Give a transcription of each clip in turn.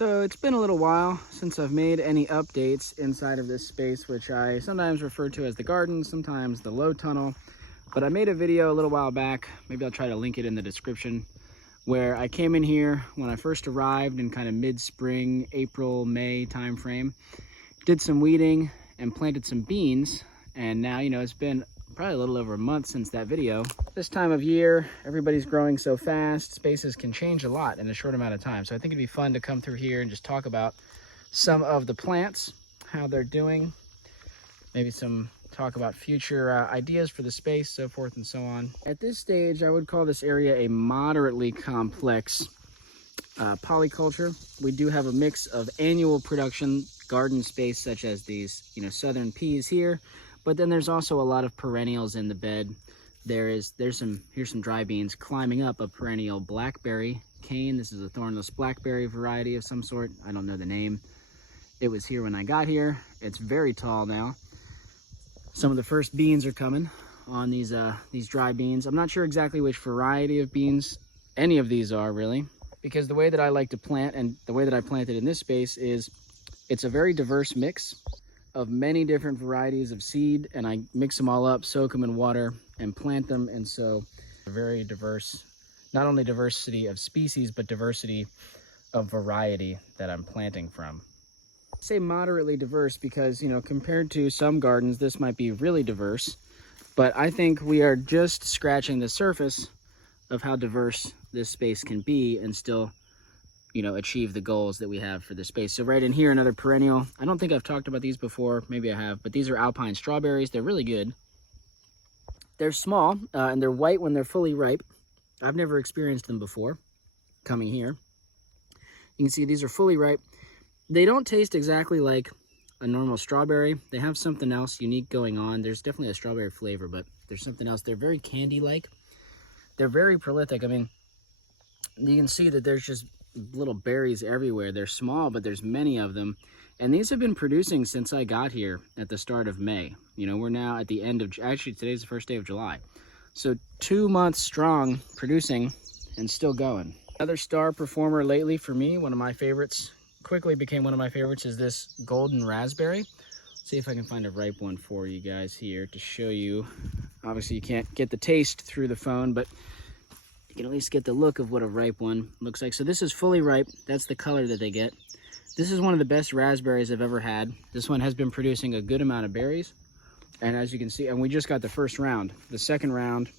So it's been a little while since I've made any updates inside of this space, which I sometimes refer to as the garden, sometimes the low tunnel. But I made a video a little while back, maybe I'll try to link it in the description, where I came in here when I first arrived in kind of mid-spring, April, May timeframe, did some weeding and planted some beans. And now, it's been probably a little over a month since that video. This time of year, everybody's growing so fast, spaces can change a lot in a short amount of time. So I think it'd be fun to come through here and just talk about some of the plants, how they're doing, maybe some talk about future ideas for the space, so forth and so on. At this stage, I would call this area a moderately complex polyculture. We do have a mix of annual production garden space, such as these, southern peas here. But then there's also a lot of perennials in the bed. Here's some dry beans climbing up a perennial blackberry cane. This is a thornless blackberry variety of some sort. I don't know the name. It was here when I got here. It's very tall now. Some of the first beans are coming on these dry beans. I'm not sure exactly which variety of beans any of these are really, because the way that I like to plant and the way that I planted in this space is it's a very diverse mix of many different varieties of seed, and I mix them all up, soak them in water, and plant them. And so a very diverse, not only diversity of species, but diversity of variety that I'm planting from. I say moderately diverse because, compared to some gardens, this might be really diverse, but I think we are just scratching the surface of how diverse this space can be and still achieve the goals that we have for this space. So right in here, another perennial. I don't think I've talked about these before. Maybe I have, but these are alpine strawberries. They're really good. They're small and they're white when they're fully ripe. I've never experienced them before coming here. You can see these are fully ripe. They don't taste exactly like a normal strawberry. They have something else unique going on. There's definitely a strawberry flavor, but there's something else. They're very candy-like. They're very prolific. I mean, you can see that there's just little berries everywhere. They're small, but there's many of them. And these have been producing since I got here at the start of May. We're now at the end of, actually today's the first day of July. So 2 months strong producing and still going. Another star performer lately for me, one of my favorites, quickly became one of my favorites, is this golden raspberry. Let's see if I can find a ripe one for you guys here to show you. Obviously you can't get the taste through the phone, but you can at least get the look of what a ripe one looks like. So this is fully ripe. That's the color that they get. This is one of the best raspberries I've ever had. This one has been producing a good amount of berries. And as you can see, and we just got the first round. The second round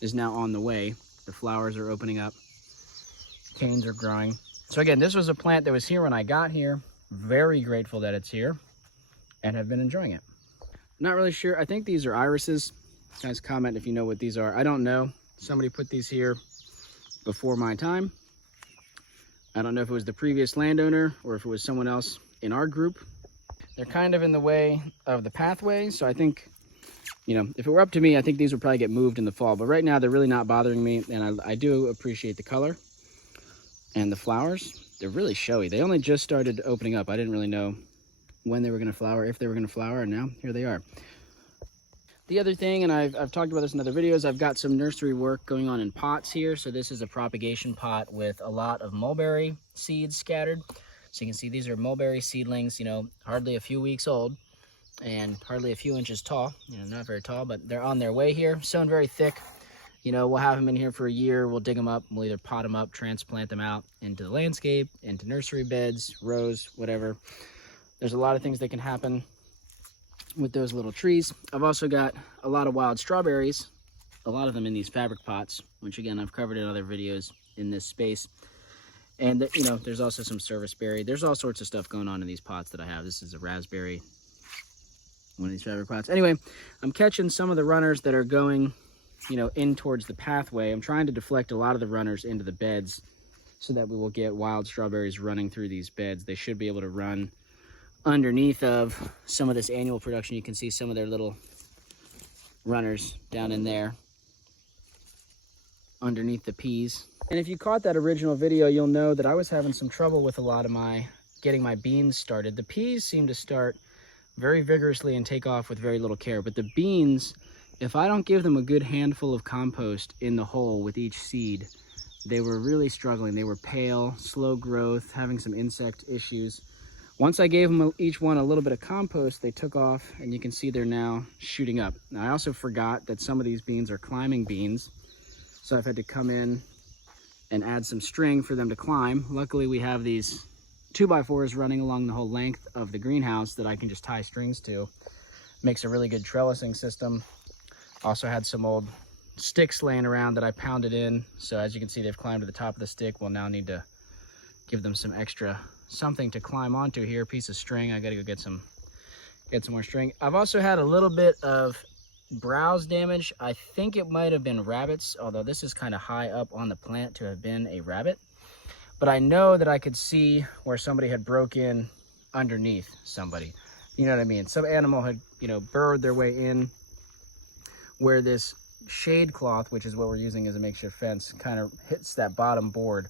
is now on the way. The flowers are opening up. Canes are growing. So again, this was a plant that was here when I got here. Very grateful that it's here and have been enjoying it. Not really sure. I think these are irises. Guys, comment if you know what these are. I don't know. Somebody put these here before my time. I don't know if it was the previous landowner or if it was someone else in our group. They're kind of in the way of the pathway. So I think, if it were up to me, I think these would probably get moved in the fall. But right now they're really not bothering me. And I do appreciate the color and the flowers. They're really showy. They only just started opening up. I didn't really know when they were going to flower, if they were going to flower, and now here they are. The other thing, and I've talked about this in other videos, I've got some nursery work going on in pots here. So this is a propagation pot with a lot of mulberry seeds scattered. So you can see these are mulberry seedlings, hardly a few weeks old and hardly a few inches tall. Not very tall, but they're on their way here, sown very thick. We'll have them in here for a year. We'll dig them up. We'll either pot them up, transplant them out into the landscape, into nursery beds, rows, whatever. There's a lot of things that can happen with those little trees. I've also got a lot of wild strawberries, a lot of them in these fabric pots, which again, I've covered in other videos in this space. And there's also some serviceberry. There's all sorts of stuff going on in these pots that I have. This is a raspberry, one of these fabric pots. Anyway, I'm catching some of the runners that are going, in towards the pathway. I'm trying to deflect a lot of the runners into the beds so that we will get wild strawberries running through these beds. They should be able to run underneath of some of this annual production. You can see some of their little runners down in there underneath the peas. And if you caught that original video, you'll know that I was having some trouble with a lot of getting my beans started. The peas seem to start very vigorously and take off with very little care, but the beans, if I don't give them a good handful of compost in the hole with each seed, they were really struggling. They were pale, slow growth, having some insect issues. Once I gave them each one a little bit of compost, they took off, and you can see they're now shooting up. Now, I also forgot that some of these beans are climbing beans, so I've had to come in and add some string for them to climb. Luckily, we have these 2x4s running along the whole length of the greenhouse that I can just tie strings to. Makes a really good trellising system. Also had some old sticks laying around that I pounded in. So as you can see, they've climbed to the top of the stick. We'll now need to give them some extra something to climb onto here. Piece of string. I gotta go get some more string. I've also had a little bit of browse damage. I think it might have been rabbits, although this is kind of high up on the plant to have been a rabbit. But I know that I could see where somebody had broke in underneath somebody. You know what I mean? Some animal had, you know, burrowed their way in where this shade cloth, which is what we're using as a makeshift fence, kind of hits that bottom board.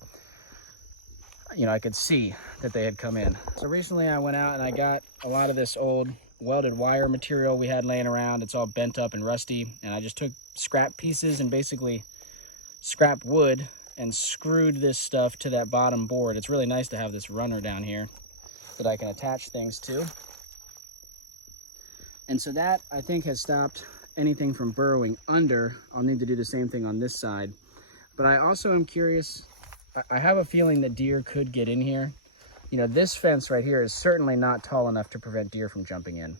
You know, I could see that they had come in. So recently I went out and I got a lot of this old welded wire material we had laying around. It's all bent up and rusty, and I just took scrap pieces and basically scrap wood and screwed this stuff to that bottom board. It's really nice to have this runner down here that I can attach things to. And so that, I think, has stopped anything from burrowing under. I'll need to do the same thing on this side. But I also am curious, I have a feeling that deer could get in here. You know, this fence right here is certainly not tall enough to prevent deer from jumping in.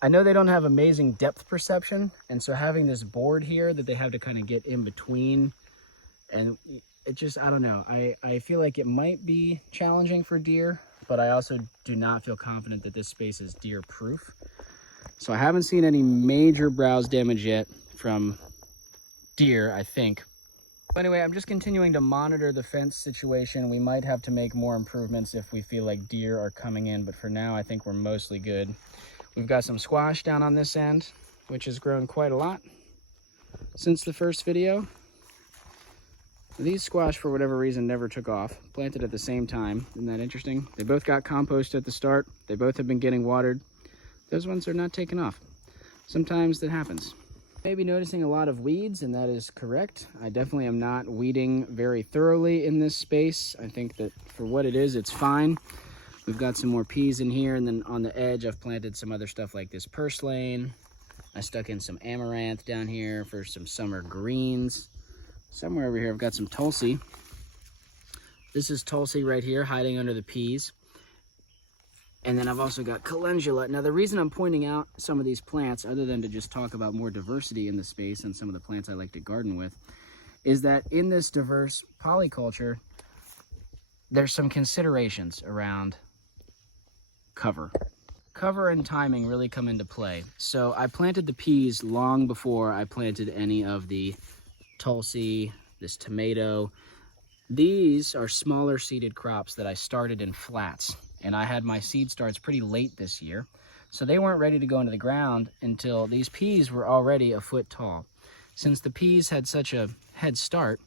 I know they don't have amazing depth perception, and so having this board here that they have to kind of get in between, and it just, I don't know. I feel like it might be challenging for deer, but I also do not feel confident that this space is deer proof. So I haven't seen any major browse damage yet from deer, I think. Anyway, I'm just continuing to monitor the fence situation. We might have to make more improvements if we feel like deer are coming in, but for now I think we're mostly good. We've got some squash down on this end, which has grown quite a lot since the first video. These squash, for whatever reason, never took off. Planted at the same time. Isn't that interesting? They both got compost at the start. They both have been getting watered. Those ones are not taking off. Sometimes that happens. Maybe noticing a lot of weeds, and that is correct. I definitely am not weeding very thoroughly in this space. I think that for what it is, it's fine. We've got some more peas in here, and then on the edge, I've planted some other stuff like this purslane. I stuck in some amaranth down here for some summer greens. Somewhere over here, I've got some tulsi. This is tulsi right here, hiding under the peas. And then I've also got calendula. Now, the reason I'm pointing out some of these plants, other than to just talk about more diversity in the space and some of the plants I like to garden with, is that in this diverse polyculture, there's some considerations around cover. Cover and timing really come into play. So I planted the peas long before I planted any of the tulsi, this tomato. These are smaller seeded crops that I started in flats. And I had my seed starts pretty late this year. So they weren't ready to go into the ground until these peas were already a foot tall. Since the peas had such a head start,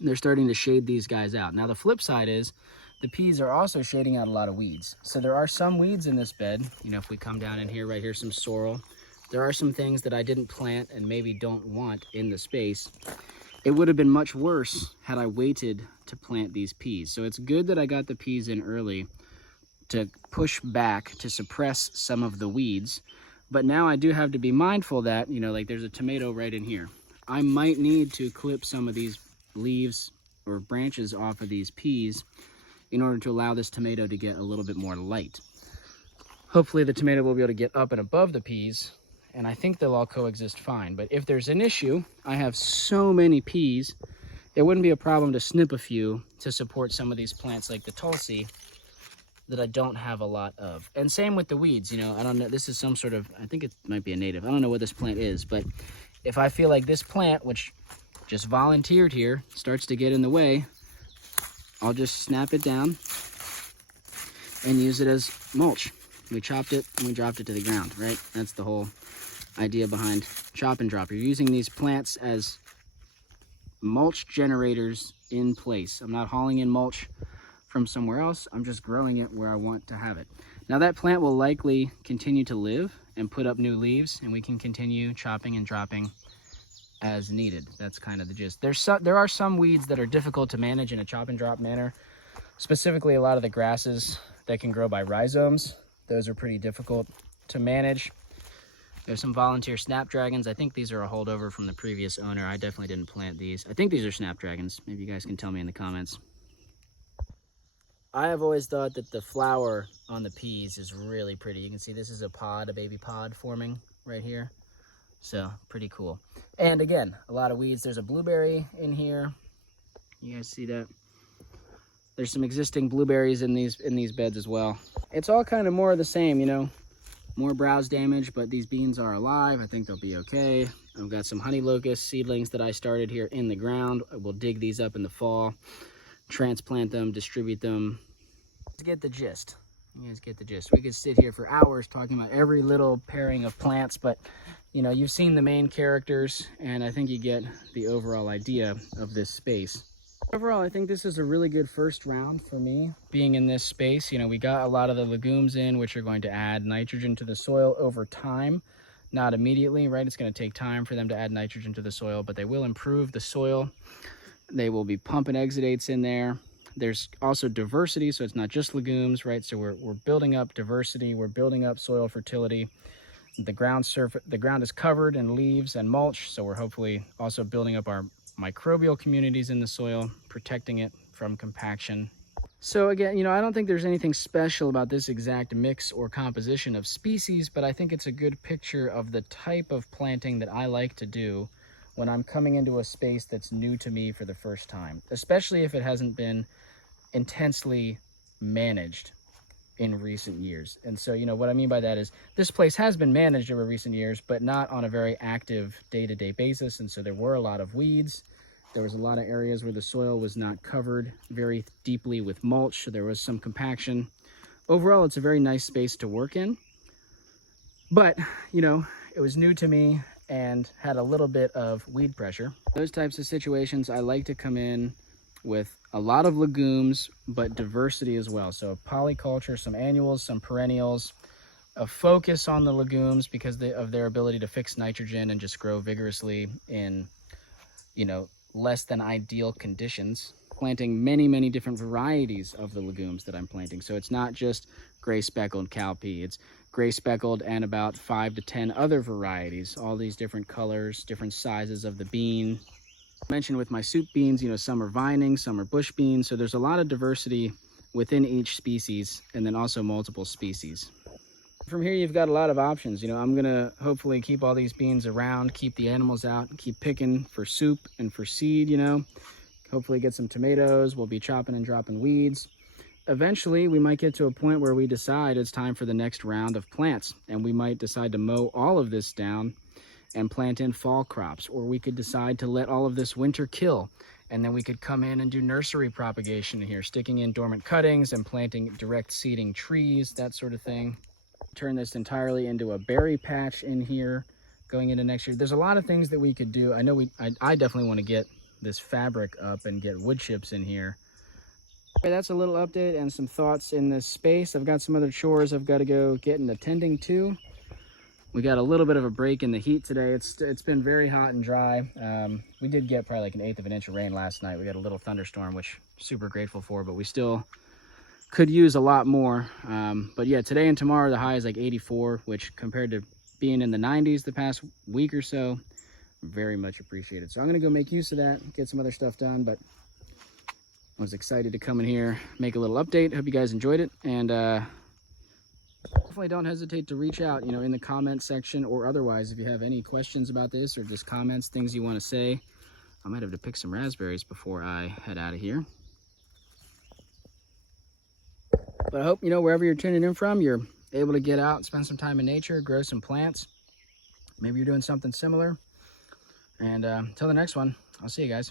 they're starting to shade these guys out. Now the flip side is the peas are also shading out a lot of weeds. So there are some weeds in this bed. You know, if we come down in here, right here, some sorrel. There are some things that I didn't plant and maybe don't want in the space. It would have been much worse had I waited to plant these peas. So it's good that I got the peas in early to push back, to suppress some of the weeds. But now I do have to be mindful that, you know, like there's a tomato right in here. I might need to clip some of these leaves or branches off of these peas in order to allow this tomato to get a little bit more light. Hopefully the tomato will be able to get up and above the peas, and I think they'll all coexist fine. But if there's an issue, I have so many peas, it wouldn't be a problem to snip a few to support some of these plants like the tulsi that I don't have a lot of. And same with the weeds, you know, I don't know, this is some sort of, I think it might be a native. I don't know what this plant is, but if I feel like this plant, which just volunteered here, starts to get in the way, I'll just snap it down and use it as mulch. We chopped it and we dropped it to the ground, right? That's the whole idea behind chop and drop. You're using these plants as mulch generators in place. I'm not hauling in mulch from somewhere else. I'm just growing it where I want to have it. Now that plant will likely continue to live and put up new leaves, and we can continue chopping and dropping as needed. That's kind of the gist. There are some weeds that are difficult to manage in a chop and drop manner, specifically a lot of the grasses that can grow by rhizomes. Those are pretty difficult to manage. There's some volunteer snapdragons. I think these are a holdover from the previous owner. I definitely didn't plant these. I think these are snapdragons. Maybe you guys can tell me in the comments. I have always thought that the flower on the peas is really pretty. You can see this is a pod, a baby pod forming right here. So pretty cool. And again, a lot of weeds. There's a blueberry in here. You guys see that? There's some existing blueberries in these beds as well. It's all kind of more of the same, you know. More browse damage, but these beans are alive. I think they'll be okay. I've got some honey locust seedlings that I started here in the ground. We'll dig these up in the fall, transplant them, distribute them. Let's get the gist. You guys get the gist. We could sit here for hours talking about every little pairing of plants, but you know, you've seen the main characters, and I think you get the overall idea of this space. Overall, I think this is a really good first round for me being in this space. You know, we got a lot of the legumes in, which are going to add nitrogen to the soil over time, not immediately, right? It's going to take time for them to add nitrogen to the soil, but they will improve the soil. They will be pumping exudates in there. There's also diversity, so it's not just legumes, right? So we're building up diversity, we're building up soil fertility. The ground is covered in leaves and mulch, so we're hopefully also building up our microbial communities in the soil, protecting it from compaction. So again, you know, I don't think there's anything special about this exact mix or composition of species, but I think it's a good picture of the type of planting that I like to do when I'm coming into a space that's new to me for the first time, especially if it hasn't been intensely managed in recent years. And so, you know, what I mean by that is this place has been managed over recent years, but not on a very active day-to-day basis. And so there were a lot of weeds. There was a lot of areas where the soil was not covered very deeply with mulch. So there was some compaction. Overall, it's a very nice space to work in. But, you know, it was new to me and had a little bit of weed pressure. Those types of situations, I like to come in with a lot of legumes, but diversity as well. So polyculture, some annuals, some perennials, a focus on the legumes because of their ability to fix nitrogen and just grow vigorously in, you know, less than ideal conditions. Planting many, many different varieties of the legumes that I'm planting. So it's not just gray speckled cowpea. It's gray speckled and about 5 to 10 other varieties, all these different colors, different sizes of the bean. I mentioned with my soup beans, you know, some are vining, some are bush beans. So there's a lot of diversity within each species, and then also multiple species. From here, you've got a lot of options. You know, I'm gonna hopefully keep all these beans around, keep the animals out, keep picking for soup and for seed, you know. Hopefully get some tomatoes. We'll be chopping and dropping weeds. Eventually, we might get to a point where we decide it's time for the next round of plants, and we might decide to mow all of this down and plant in fall crops, or we could decide to let all of this winter kill, and then we could come in and do nursery propagation here, sticking in dormant cuttings and planting direct seeding trees, that sort of thing. Turn this entirely into a berry patch in here going into next year. There's a lot of things that we could do. I know I definitely want to get this fabric up and get wood chips in here. Okay, that's a little update and some thoughts in this space. I've got some other chores I've got to go get and attending to. We got a little bit of a break in the heat today. It's been very hot and dry. We did get probably like 1/8 of an inch of rain last night. We got a little thunderstorm, which I'm super grateful for, but we still could use a lot more. But yeah, today and tomorrow the high is like 84, which compared to being in the 90s the past week or so, very much appreciated. So I'm gonna go make use of that, get some other stuff done, but I was excited to come in here, make a little update. Hope you guys enjoyed it, and definitely don't hesitate to reach out, you know, in the comment section or otherwise if you have any questions about this or just comments, things you want to say. I might have to pick some raspberries before I head out of here. But I hope, you know, wherever you're tuning in from, you're able to get out, spend some time in nature, grow some plants. Maybe you're doing something similar. And until the next one, I'll see you guys.